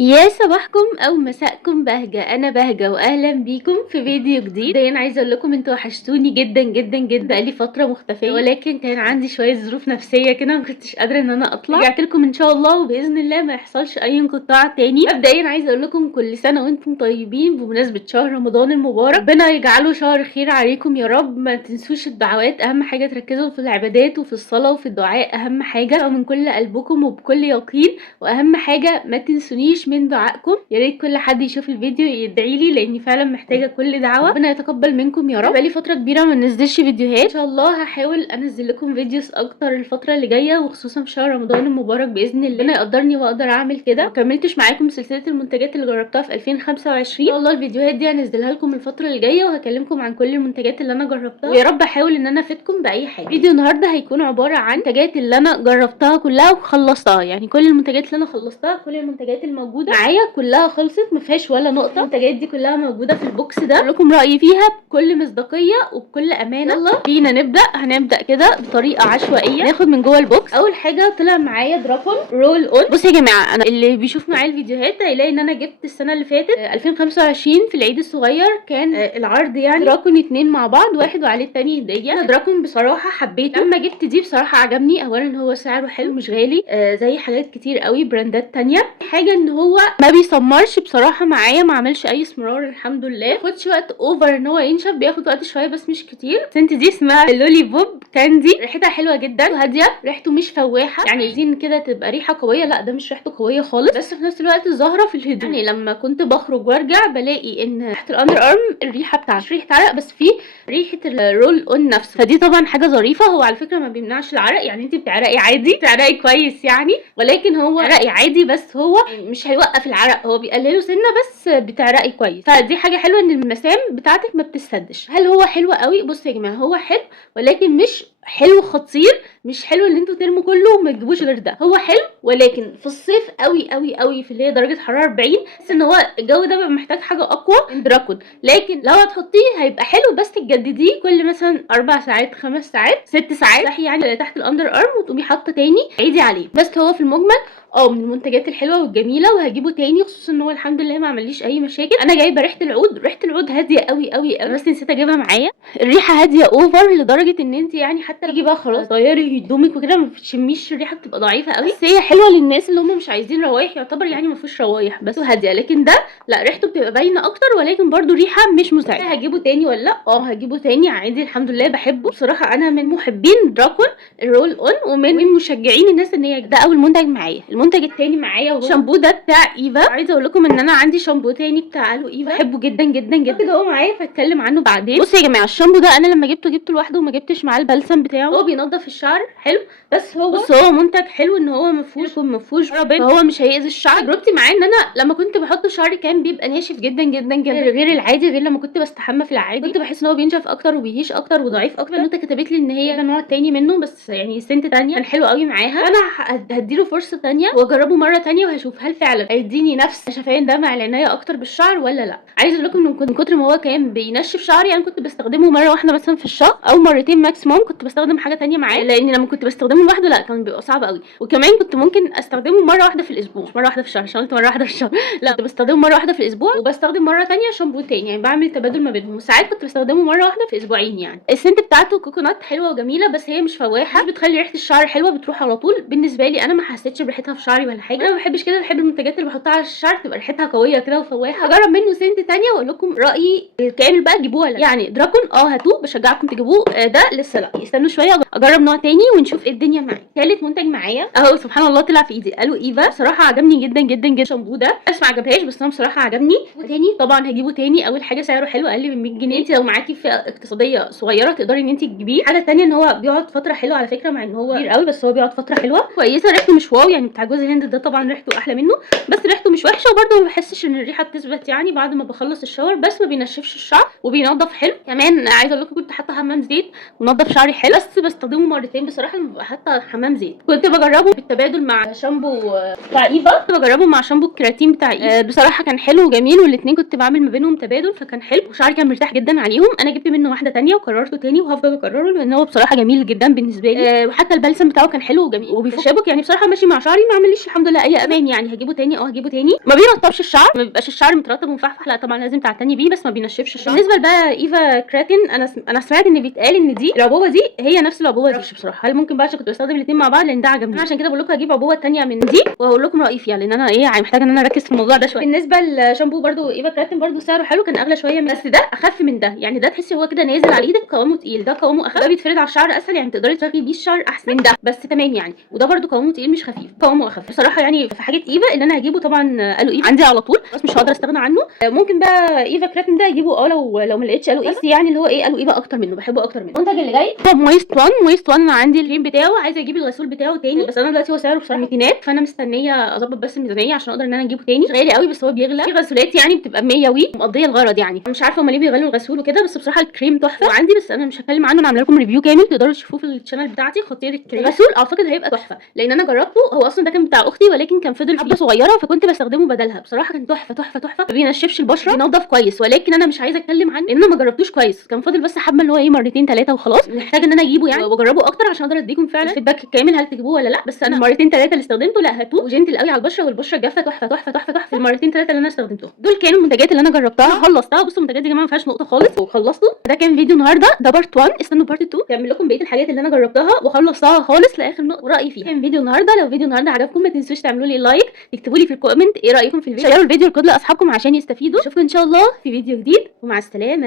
يا صباحكم او مساءكم بهجة، انا بهجة واهلا بيكم في فيديو جديد. دايما عايزه اقول لكم انتوا وحشتوني جدا جدا جدا، بقالي فتره مختفيه ولكن كان عندي شويه ظروف نفسيه كده ما كنتش قادره ان انا اطلع. رجعت لكم ان شاء الله وباذن الله ما يحصلش اي انقطاع تاني. مبدئيا عايزه اقول لكم كل سنه وانتم طيبين بمناسبه شهر رمضان المبارك. ربنا يجعله شهر خير عليكم يا رب. ما تنسوش الدعوات، اهم حاجه تركزوا في العبادات وفي الصلاه وفي الدعاء، اهم حاجه من كل قلبكم وبكل يقين. واهم حاجه ما تنسونيش من دعائكم. يا ريت كل حد يشوف الفيديو يدعي لي لاني فعلا محتاجه كل دعوه. ربنا يتقبل منكم يا رب. بقالي فتره كبيره ما نزلش فيديوهات، ان شاء الله هحاول انزل لكم فيديوز اكتر الفتره اللي جايه، وخصوصا في شهر رمضان المبارك باذن الله. ربنا يقدرني واقدر اعمل كده. ما كملتش معاكم سلسله المنتجات اللي جربتها في 2025. ان شاء الله الفيديوهات دي هنزلها لكم الفتره اللي جايه، وهكلمكم عن كل المنتجات اللي انا جربتها، ويا رب احاول ان انا افيدكم باي حاجه. فيديو النهارده هيكون عباره عن المنتجات اللي انا جربتها كلها وخلصتها، يعني كل المنتجات اللي انا خلصتها، كل المنتجات الموجوده معايا كلها خلصت، ما فيهاش ولا نقطه. المنتجات دي كلها موجوده في البوكس ده، اقول لكم رايي فيها بكل مصداقيه وبكل امانه. يلا بينا نبدا. هنبدا كده بطريقه عشوائيه، ناخد من جوه البوكس. اول حاجه طلع معايا دراكون رول اون. بصوا يا جماعه، انا اللي بيشوف معايا الفيديوهات هيلاقي ان انا جبت السنه اللي فاتت 2025 في العيد الصغير، كان العرض يعني دراكون اتنين مع بعض، واحد وعليه التاني هديه. انا دراكون بصراحه حبيته. لما جبت دي بصراحه عجبني. اولا هو سعره حلو مش غالي زي حاجات كتير قوي براندات تانية. حاجه ان هو ما بيسمرش بصراحه معايا، ما عملش اي اسمرار الحمد لله. ما خدش وقت اوفر ان هو ينشف، بياخد وقت شويه بس مش كتير. السنت دي اسمها لولي بوب كاندي، ريحتها حلوه جدا وهاديه، ريحته مش فواحه يعني عايزين كده تبقى ريحه قويه، لا ده مش ريحته قويه خالص، بس في نفس الوقت ظاهره في الهدوم. يعني لما كنت بخرج وارجع بلاقي ان تحت الاندر ارم الريحه بتاعته مش ريحه عرق، بس في ريحه الرول اون نفسه، فدي طبعا حاجه ظريفه. هو على فكره ما بيمنعش العرق، يعني انت بتعرقي عادي، بتعرقي كويس يعني، ولكن هو عرقي عادي، بس هو مش هيوقف العرق، هو بيقلله سنه بس بتعرقي كويس. فدي حاجه حلوه ان المسام بتاعتك ما بتسدش. هل هو حلو قوي؟ بصوا يا جماعه، هو حلو ولكن مش حلو خطير، مش حلو ان انتوا ترموا كله وما تجيبوش غير ده. هو حلو ولكن في الصيف قوي قوي قوي، في اللي هي درجه حراره 40، بحس ان هو الجو ده بيبقى محتاج حاجه اقوى من دراكون. لكن لو هتحطيه هيبقى حلو، بس تجدديه كل مثلا 4 ساعات 5 ساعات 6 ساعات، صح يعني تحت الاندر ارم، وتقومي حاطه تاني عيدي عليه. بس هو في المجمل من المنتجات الحلوه والجميله، وهجيبه تاني، خصوصا ان هو الحمد لله ما عمليش اي مشاكل. انا جايبه ريحه العود، ريحه العود هاديه قوي قوي قوي، بس نسيت اجيبها معايا. الريحه هاديه اوفر لدرجه ان انت يعني حتى تيجي بقى خلاص طيري هدومك وكده ما بتشميش الريحه، بتبقى ضعيفه قوي. بس هي حلوه للناس اللي هم مش عايزين روايح، يعتبر يعني ما فيهوش روايح بس هاديه. لكن ده لا، ريحته بتبقى باينه اكتر، ولكن برده ريحه مش مزعجه. هجيبه تاني ولا لا؟ هجيبه تاني عادي الحمد لله، بحبه بصراحه. انا من محبين دراكون الرول اون، ومن مشجعين الناس ان هي ده اول منتج معايا. المنتج التاني معايا هو الشامبو ده بتاع ايفا. عايزه اقول لكم ان انا عندي شامبو تاني بتاع الو ايفا، بحبه جدا جدا جدا كده، هو معايا فاتكلم عنه بعدين. بصوا يا جماعه، الشامبو ده انا لما جبته لوحده وما جبتش معاه البلسم بتاعه. هو بينضف الشعر حلو، بس هو منتج حلو ان هو ما فيهوش بارابين، فهو مش هيأذي الشعر. تجربتي معاه ان انا لما كنت بحط شعري كان بيبقى ناشف جدا جدا جدا، غير العادي، غير لما كنت بستحمى في العادي كنت بحس ان هو بينشف اكتر وبيهيش اكتر وضعيف اكتر. النوتة كتبت لي ان هي نوع تاني منه، بس يعني سنت تانية كان حلو قوي معاها. انا هديله فرصه تانية واجربه مره تانية، وهشوف هل فعلا هيديني نفس شفاين ده مع العنايه اكتر بالشعر ولا لا. عايزه اقول لكم من كتر ما هو كان بينشف شعري، انا كنت بستخدمه مره واحده مثلا في الشهر او مرتين ماكسيموم. كنت بستخدم حاجه تانية معاه، لان لما كنت بستخدمه لوحده لا كان بيبقى صعب قوي. وكمان كنت ممكن استخدمه مره واحده في الاسبوع، مش مره واحده في الشهر، عشان قلت مره واحده في الشهر لا، كنت بستخدمه مره واحده في الاسبوع، وبستخدم مره تانية شامبو تاني، يعني بعمل تبادل ما بينهم. وساعات كنت بستخدمه مره واحده في اسبوعين. يعني السنت بتاعته كوكونات حلوه وجميله، بس هي مش فواحه، مش بتخلي ريحه الشعر حلوه، بتروح على طول. بالنسبه لي انا ما حسيتش بريحتها في شعري ولا حاجه. انا ما بحبش كده، بحب المنتجات اللي بحطها على الشعر تبقى ريحتها قويه كده وفواحه. هجرب منه سنت تانية واقول لكم رايي الكامل بقى، جيبوه ولا يعني. دراكون هاتوه، بشجعكم تجيبوه. ده لسه لا، استنوا شويه اجرب نوع تاني ونشوف ايه الدنيا معايا. ثالث منتج معايا اهو، سبحان الله طلع في ايدي، قالوا ايفا. بصراحه عجبني جدا جدا جدا الشامبو ده، بس ما عجبهاش، بس انا بصراحه عجبني. وتاني طبعا هجيبه تاني. اول حاجه سعره حلو، اقل من 100 جنيه. انت لو معاكي فئه اقتصاديه صغيره تقدري ان انت تجيبيه. حاجه تانية ان هو بيقعد فتره حلوه على فكره، مع ان هو كبير قوي، بس هو بيقعد فتره حلوه كويسه. ريحته مش واو يعني، بتاع جوز الهند ده طبعا ريحته احلى منه، بس ريحته مش وحشه. وبرده ما بحسش ان الريحه بتثبت يعني بعد ما بخلص الشاور، بس ما بينشفش الشعر وبينضف حلو. كمان عايزه اقول لكم كنت حاطه حمام زيت ونضف شعري حلو، بس بستخدمه مرتين بصراحه لما ببقى حاطه حمام زيت. كنت بجربه بالتبادل مع شامبو بتاع ايفا، كنت بجربه مع شامبو الكراتين بتاع ايفا. بصراحه كان حلو وجميل، والاثنين كنت بعمل ما بينهم تبادل فكان حلو، وشعري كان مرتاح جدا عليهم. انا جبت منه واحده تانية وكررته تاني وهفضل اكرره لان هو بصراحه جميل جدا بالنسبه لي. وحتى البلسم بتاعه كان حلو وجميل وبيشابك، يعني بصراحه ماشي مع شعري، ما عمليش الحمد لله اي امان. يعني هجيبه تاني هجيبه تاني. ما بيرطبش الشعر، ما بيبقاش الشعر مترطب ومفحفح، لا طبعا لازم تعتني بيه، بس ما بينشفش الشعر. بالنسبه بقى ايفا كراتين، انا سمعت ان بيتقال ان دي العبوه دي هي نفس العبوه دي. بصراحه هل ممكن بقى عشان كنت بستخدم الاثنين مع بعض لان ده عجبني، عشان كده بقول لكم هجيب عبوه ثانيه من دي وهقول لكم رايي فيها، لان انا محتاجه ان انا اركز في الموضوع ده شويه. بالنسبه للشامبو برده ايفا كراتين برده سعره حلو، كان اغلى شويه بس ده اخف من ده. يعني ده تحسي هو كده نازل على ايدك قوامه تقيل، ده قوامه اخف، ده بيتفرد على الشعر اسهل، يعني تقدري ترغي بيه الشعر احسن من ده، بس تمام يعني. وده برده قوامه تقيل مش خفيف، قوامه اخف بصراحه. يعني في حاجه ايفا اللي انا هجيبه طبعا قالوا ايفا عندي على طول، بس مش هقدر استغنى عنه. ممكن بقى ايفا كراتين ده اجيبه لو ما لقيتش قالوا بس يعني اللي هو قالوا ايفا اكتر منه، بحبه اكتر منه. المنتج اللي جاي هو مويست وان انا عندي الكريم بتاعه، عايزه اجيب الغسول بتاعه تاني، بس انا دلوقتي هو سعره بصراحه 200، فانا مستنيه اظبط بس الميزانيه عشان اقدر ان انا اجيبه تاني. غالي قوي بس هو بيغلى. في غسولات يعني بتبقى ب 100 مقضيه الغرض، يعني مش عارفه هم ليه بيغلوا الغسول وكده، بس بصراحه الكريم تحفه وعندي، بس انا مش هتكلم عنه، انا عامله لكم ريفيو كامل تقدروا تشوفوه في الشانل بتاعتي. خطير الكريم. الغسول اعتقد هيبقى تحفه لان انا جربته، هو اصلا ده كان بتاع اختي ولكن كان فضل حبه صغيره فكنت بستخدمه بدلها. بصراحه كان تحفه تحفه تحفه، ما بينشفش البشره، بينضف كويس، ولكن انا مش عايزه اتكلم عنه لان انا ما جربتوش كويس، كان فاضل بس حبه اللي هو مرتين ثلاثه وخلاص. محتاجه ان انا اجيبه يعني واجربه اكتر عشان اقدر اديكم فعلا الفيدباك الكامل هل تجيبوه ولا لا. بس انا المرتين ثلاثه اللي استخدمته لا هاتوه، وجنتل قوي على البشره، والبشره الجافه تحفه تحفه تحفه تحفه. المرتين ثلاثه اللي انا استخدمتهم دول كانوا المنتجات اللي انا جربتها خلصتها. بصوا المنتجات دي يا جماعه ما فيهاش نقطه خالص وخلصته. ده كان فيديو النهارده، ده بارت 1، استنوا بارت 2 تعمل لكم بقيه الحاجات اللي انا جربتها وخلصتها خالص لاخر نقطه ورايي فيها. كان فيديو النهارده، لو فيديو النهارده عجبكم ما تنسوش تعملوا لي لايك، تكتبوا لي في الكومنت ايه رايكم في الفيديو، شيروا الفيديو لكل اصحابكم عشان يستفيدوا. اشوفكم ان شاء الله في فيديو جديد ومع السلامه.